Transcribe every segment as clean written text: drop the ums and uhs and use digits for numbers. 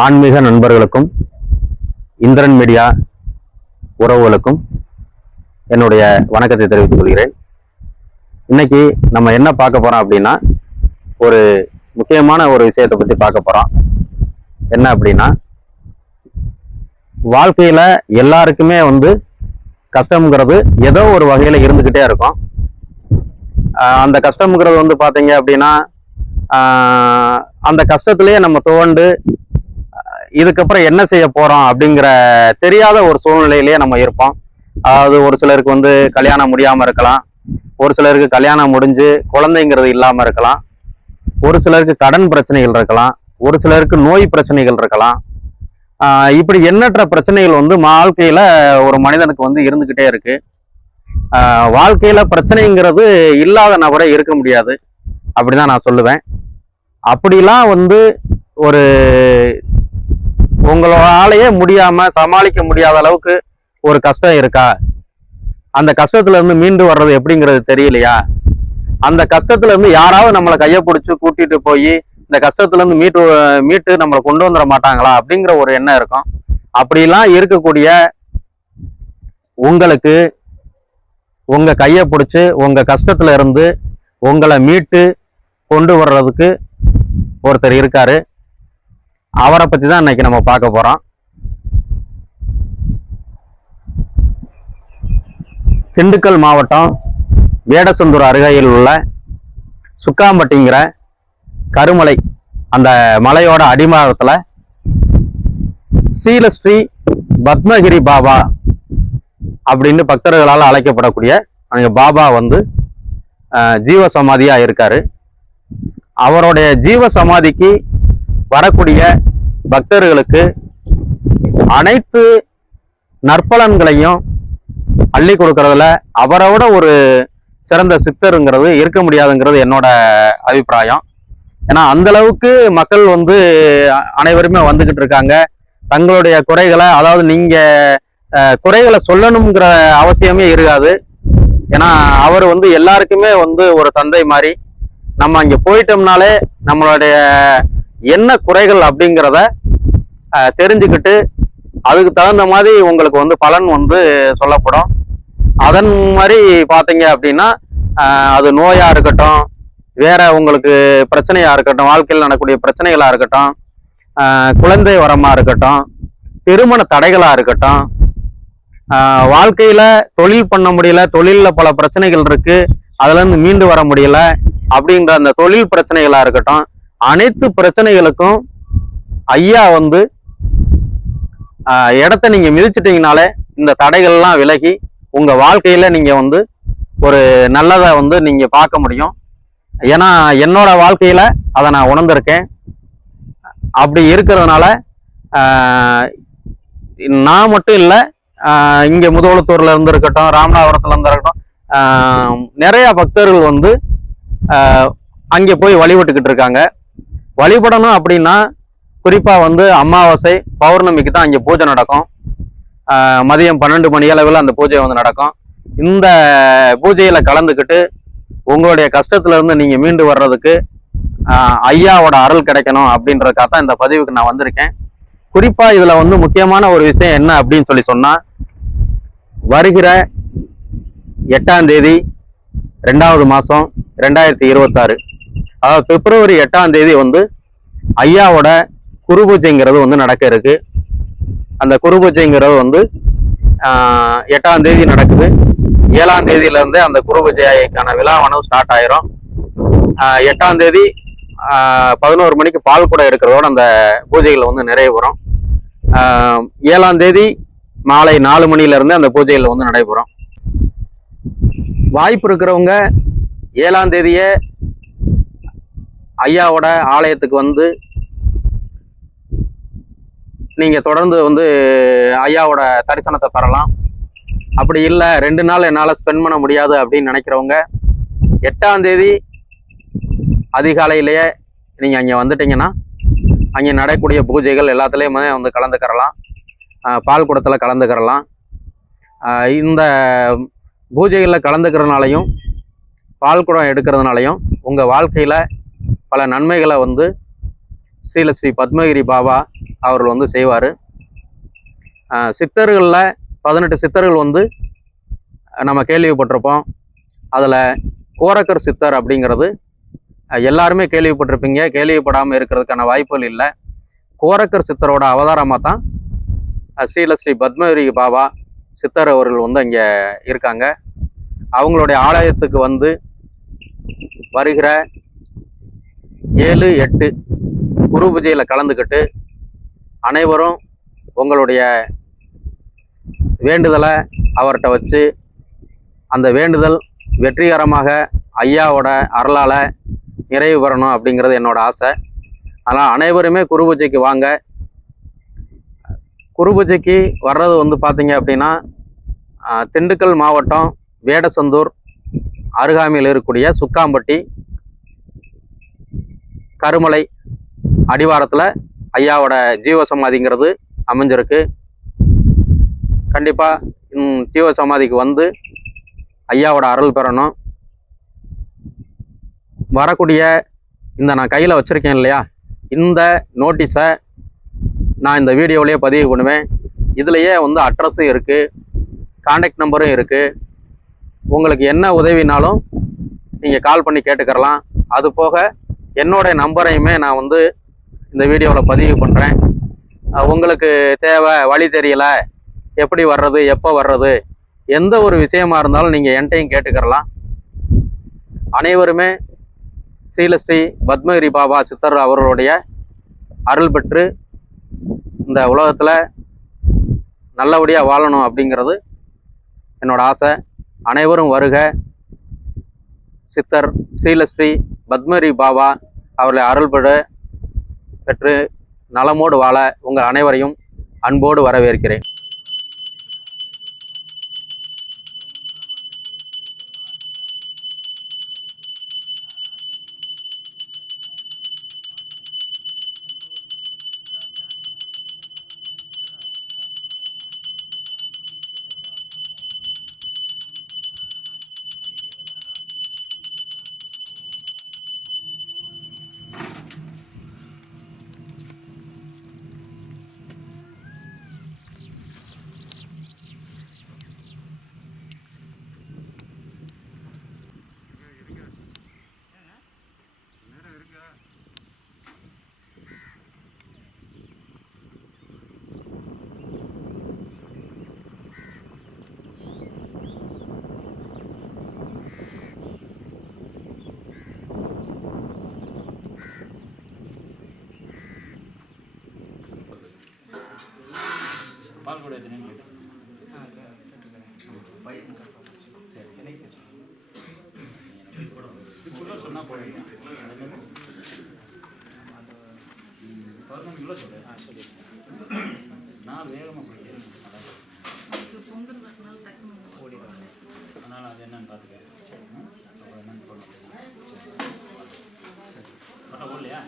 ஆன்மீக நண்பர்களுக்கும் இந்திரன் மீடியா உறவுகளுக்கும் என்னுடைய வணக்கத்தை தெரிவித்துக் கொள்கிறேன். இன்னைக்கு நம்ம என்ன பார்க்க போறோம் அப்படின்னா, ஒரு முக்கியமான ஒரு விஷயத்தை பற்றி பார்க்க போறோம். என்ன அப்படின்னா, வாழ்க்கையில எல்லாருக்குமே கஷ்டம்ங்கிறது ஏதோ ஒரு வகையில இருந்துகிட்டே இருக்கும். அந்த கஷ்டம்ங்கிறது பாத்தீங்க அப்படின்னா, அந்த கஷ்டத்திலேயே நம்ம துவண்டு இதுக்கப்புறம் என்ன செய்ய போறோம் அப்படிங்கிற தெரியாத ஒரு சூழ்நிலையிலேயே நம்ம இருப்போம். அதாவது ஒரு சிலருக்கு கல்யாணம் முடியாம இருக்கலாம், ஒரு சிலருக்கு கல்யாணம் முடிஞ்சு குழந்தைங்கிறது இல்லாம இருக்கலாம், ஒரு சிலருக்கு கடன் பிரச்சனைகள் இருக்கலாம், ஒரு சிலருக்கு நோய் பிரச்சனைகள் இருக்கலாம். இப்படி எண்ணற்ற பிரச்சனைகள் வாழ்க்கையில ஒரு மனிதனுக்கு இருந்துகிட்டே இருக்கு. வாழ்க்கையில பிரச்சனைங்கிறது இல்லாத நபரே இருக்க முடியாது அப்படிதான் நான் சொல்லுவேன். அப்படிலாம் ஒரு உங்களாலேயே முடியாம சமாளிக்க முடியாத அளவுக்கு ஒரு கஷ்டம் இருக்கா? அந்த கஷ்டத்துல இருந்து மீண்டு வர்றது எப்படிங்கிறது தெரியலையா? அந்த கஷ்டத்துல இருந்து யாராவது நம்மளை கையை பிடிச்சு கூட்டிட்டு போய் இந்த கஷ்டத்துல இருந்து மீட்டு நம்மளை கொண்டு வந்துட மாட்டாங்களா அப்படிங்கிற ஒரு எண்ணம் இருக்கும். அப்படிலாம் இருக்கக்கூடிய உங்களுக்கு உங்க கையை பிடிச்சு உங்க கஷ்டத்துல இருந்து உங்களை மீட்டு கொண்டு வர்றதுக்கு ஒருத்தர் இருக்காரு. அவரை பத்தி தான் இன்னைக்கு நம்ம பார்க்க போறோம். திண்டுக்கல் மாவட்டம் வேடசந்தூர் அருகையில் உள்ள சுக்காம்பட்டிங்கிற கருமலை, அந்த மலையோட அடிவாரத்துல ஸ்ரீலஸ்ரீ பத்மகிரி பாபா அப்படின்னு பக்தர்களால் அழைக்கப்படக்கூடிய அந்த பாபா ஜீவ சமாதியா இருக்காரு. அவருடைய ஜீவ சமாதிக்கு வரக்கூடிய பக்தர்களுக்கு அனைத்து நற்பலன்களையும் அள்ளி கொடுக்கறதுல அவரோட ஒரு சிறந்த சித்தருங்கிறது இருக்க முடியாதுங்கிறது என்னோட அபிப்பிராயம். ஏன்னா அந்த அளவுக்கு மக்கள் அனைவருமே வந்துகிட்டு இருக்காங்க. தங்களுடைய குறைகளை, அதாவது நீங்க குறைகளை சொல்லணுங்கிற அவசியமே இருக்காது. ஏன்னா அவர் எல்லாருக்குமே ஒரு தந்தை மாதிரி. நம்ம அங்க போயிட்டோம்னாலே நம்மளுடைய என்ன குறைகள் அப்படிங்கிறத தெரிஞ்சுக்கிட்டு அதுக்கு தகுந்த மாதிரி உங்களுக்கு பலன் சொல்லப்படும். அதன் மாதிரி பார்த்தீங்க அப்படின்னா, அது நோயா இருக்கட்டும், வேற உங்களுக்கு பிரச்சனையா இருக்கட்டும், வாழ்க்கையில் நடக்கக்கூடிய பிரச்சனைகளா இருக்கட்டும், குழந்தை வரமா இருக்கட்டும், திருமண தடைகளா இருக்கட்டும், வாழ்க்கையில தொழில் பண்ண முடியல, தொழில்ல பல பிரச்சனைகள் இருக்கு, அதுல இருந்து மீண்டு வர முடியல அப்படின்ற அந்த தொழில் பிரச்சனைகளா இருக்கட்டும், அனைத்து பிரச்சனைகளுக்கும் ஐயா இடத்த நீங்க மிதிச்சிட்டீங்கனாலே இந்த தடைகள்லாம் விலகி உங்க வாழ்க்கையில நீங்க ஒரு நல்லதை நீங்க பார்க்க முடியும். ஏன்னா என்னோட வாழ்க்கையில அதை நான் உணர்ந்திருக்கேன். அப்படி இருக்கிறதுனால நான் மட்டும் இல்லை, இங்க முதுகுளத்தூர்ல இருந்து இருக்கட்டும், ராமநாதபுரத்துல இருந்து இருக்கட்டும், நிறைய பக்தர்கள் அங்கே போய் வழிபட்டுக்கிட்டு இருக்காங்க. வழிபடணும் அப்படின்னா குறிப்பா அமாவாசை பௌர்ணமிக்கு தான் அங்கே பூஜை நடக்கும். மதியம் 12 மணி அளவில் அந்த பூஜை நடக்கும். இந்த பூஜையில கலந்துக்கிட்டு உங்களுடைய கஷ்டத்துல இருந்து நீங்க மீண்டு வர்றதுக்கு ஐயாவோட அருள் கிடைக்கணும் அப்படின்றதுக்காக தான் இந்த பதிவுக்கு நான் வந்திருக்கேன். குறிப்பா இதுல முக்கியமான ஒரு விஷயம் என்ன அப்படின்னு சொன்னா, வருகிற 8ஆம் தேதி 2வது மாசம் 2026, அதாவது பிப்ரவரி 8ஆம் தேதி ஐயாவோட குரு பூஜைங்கிறது நடக்க இருக்கு. அந்த குரு பூஜைங்கிறது 8ஆம் தேதி நடக்குது. 7ஆம் தேதியில இருந்து அந்த குரு பூஜைக்கான விழாவானது ஸ்டார்ட் ஆயிரும். 8ஆம் தேதி 11 மணிக்கு பால் கூட எடுக்கிறதோட அந்த பூஜைகள் நிறைவு வரும். 7ஆம் தேதி மாலை 4 மணில இருந்து அந்த பூஜைகள் நடைபெறும். வாய்ப்பு இருக்கிறவங்க 7ஆம் தேதியே ஐயாவோட ஆலயத்துக்கு நீங்க தொடர்ந்து ஐயாவோட தரிசனத்தை பெறலாம். அப்படி இல்லை 2 நாள் என்னால் ஸ்பெண்ட் பண்ண முடியாது அப்படின்னு நினைக்கிறவங்க 8ஆம் தேதி அதிகாலையிலேயே நீங்க அங்கே வந்துட்டீங்கன்னா அங்கே நடக்கக்கூடிய பூஜைகள் எல்லாத்துலேயுமே கலந்துக்கிறலாம். பால் குடத்தில் கலந்துக்கிறலாம். இந்த பூஜைகளில் கலந்துக்கிறதுனாலையும் பால் குடம் எடுக்கிறதுனாலையும் உங்கள் வாழ்க்கையில் பல நன்மைகளை ஸ்ரீலஸ்ரீ பத்மகிரி பாபா அவர்கள் வந்து செய்வார். சித்தர்களில் 18 சித்தர்கள் வந்து நம்ம கேள்விப்பட்டிருப்போம். அதில் கோரக்கர் சித்தர் அப்படிங்கிறது எல்லாருமே கேள்விப்பட்டிருப்பீங்க. கேள்விப்படாமல் இருக்கிறதுக்கான வாய்ப்புகள் இல்லை. கோரக்கர் சித்தரோட அவதாரமாக தான் ஸ்ரீலஸ்ரீ பத்மகிரி பாபா சித்தர் அவர்கள் வந்து அங்கே இருக்காங்க. அவங்களுடைய ஆலயத்துக்கு வந்து வருகிற 7, 8 குரு பூஜையில் கலந்துக்கிட்டு அனைவரும் உங்களுடைய வேண்டுதலை அவர்கிட்ட வச்சு அந்த வேண்டுதல் வெற்றிகரமாக ஐயாவோட அருளால் நிறைவு பெறணும் அப்படிங்கிறது என்னோட ஆசை. அதனால் அனைவருமே குரு பூஜைக்கு வாங்க. குரு பூஜைக்கு வர்றது வந்து பார்த்தீங்க அப்படின்னா திண்டுக்கல் மாவட்டம் வேடசந்தூர் அருகாமையில் இருக்கக்கூடிய சுக்காம்பட்டி கருமலை அடிவாரத்தில் ஐயாவோட ஜீவசமாதிங்கிறது அமைஞ்சிருக்கு. கண்டிப்பாக ஜீவசமாதிக்கு வந்து ஐயாவோட அருள் பெறணும். வரக்கூடிய இந்த நான் கையில் வச்சுருக்கேன் இல்லையா, இந்த நோட்டீஸை நான் இந்த வீடியோவிலேயே பதிவு பண்ணுவேன். இதுலேயே வந்து அட்ரஸும் இருக்குது, கான்டாக்ட் நம்பரும் இருக்குது. உங்களுக்கு என்ன உதவினாலும் நீங்கள் கால் பண்ணி கேட்டுக்கிறலாம். அது போக என்னோடய நம்பரையுமே நான் வந்து இந்த வீடியோவில் பதிவு பண்ணுறேன். உங்களுக்கு தேவை, வழி தெரியல, எப்படி வர்றது, எப்போ வர்றது, எந்த ஒரு விஷயமா இருந்தாலும் நீங்கள் என்கிட்டையும் கேட்டுக்கிறலாம். அனைவருமே ஸ்ரீலஸ்ரீ பத்மகிரி பாபா சித்தர் அவர்களுடைய அருள் பெற்று இந்த உலகத்தில் நல்லபடியாக வாழணும் அப்படிங்கிறது என்னோட ஆசை. அனைவரும் வருக. சித்தர் ஸ்ரீலஸ்ரீ பத்மகிரி பாபா அவர்களை அருள் பெற்று நலமோடு வாழ உங்கள் அனைவரையும் அன்போடு வரவேற்கிறேன். பால் கூட எத்தனை சொன்னால் போடுங்க. பௌர்ணமிக்குள்ள சொல்லு. நான் வேகமாக போயிட்டேன். அதனால் அது என்னன்னு பார்த்துக்கேன். அப்புறம் என்னன்னு போடணும். பட்டா போடலையா?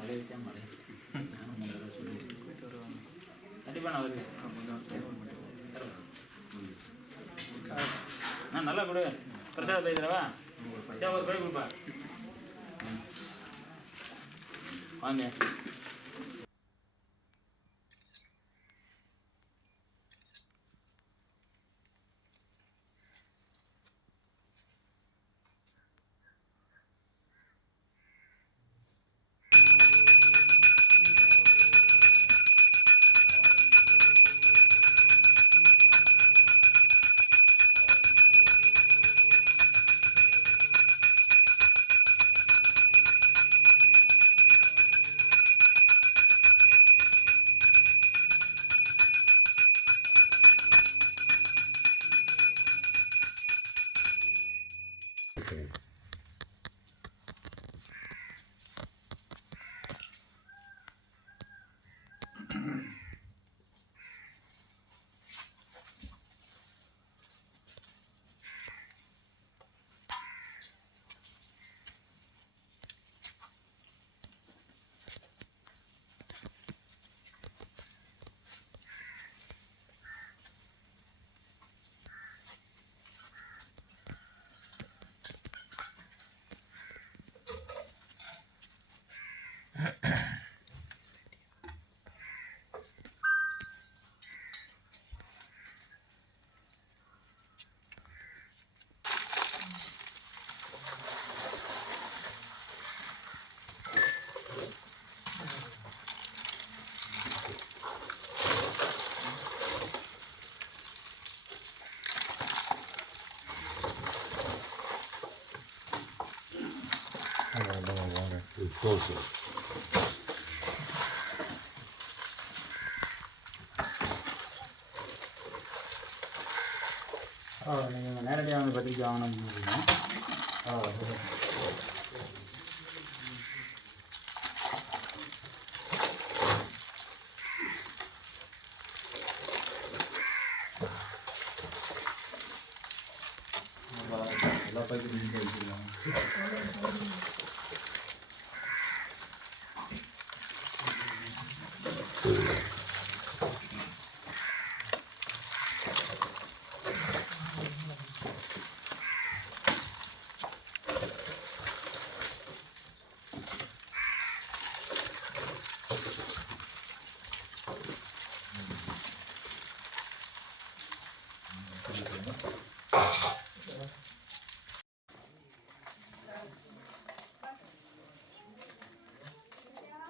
மலேசியா கண்டிப்பாக நான் வருவேன். நான் நல்லா கொடு. பிரசாதத்தை தரவா? ஒரு பை கொடுப்பா. வாங்க. சரி சரி. நீங்கள் நேரடியாக வந்து பத்திரிக்கை வாங்கணும் அப்படின்னா எல்லா பாக்கெட்டும் வச்சுருக்காங்க.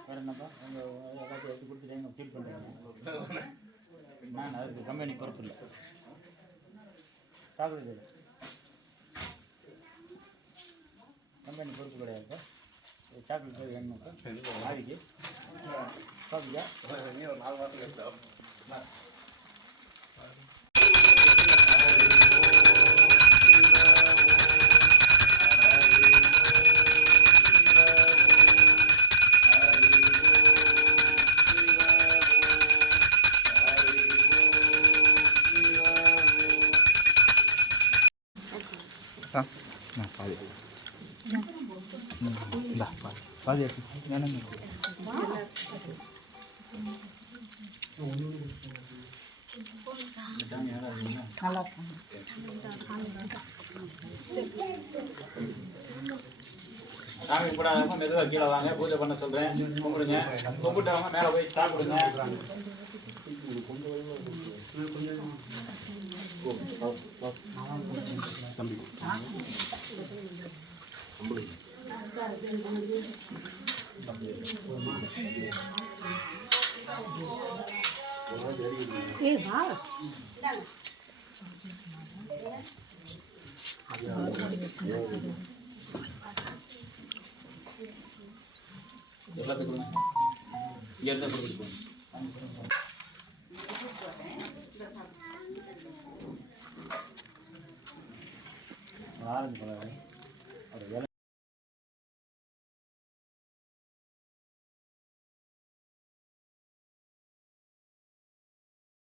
வேறு என்னப்பா உங்கள் எல்லாத்தையும் எடுத்து கொடுத்துட்டேங்க ஃபீல் பண்ணுறேன். நான் அதுக்கு கம்பெனி பொறுப்பு இல்லை. சாப்பிடுது கம்பெனி பொறுப்பு கிடையாது சார். சாக்லேட் சார் வேணும் சார் நாளைக்கு சாப்பிட்டியா? ஒரு 4 மாதம் கழிச்சு பாதி சாமி கூடாதவங்க மெதுவாக கீழே வாங்க, பூஜை பண்ண சொல்கிறேன். கும்பிடுங்க. கும்பிட்டவங்க மேலே போய் சாப்பிடுங்க. எல்லாத்துக்கும் இங்கே இருந்தால் கொடுத்துட்டு போங்க. ஆரஞ்சு பழம்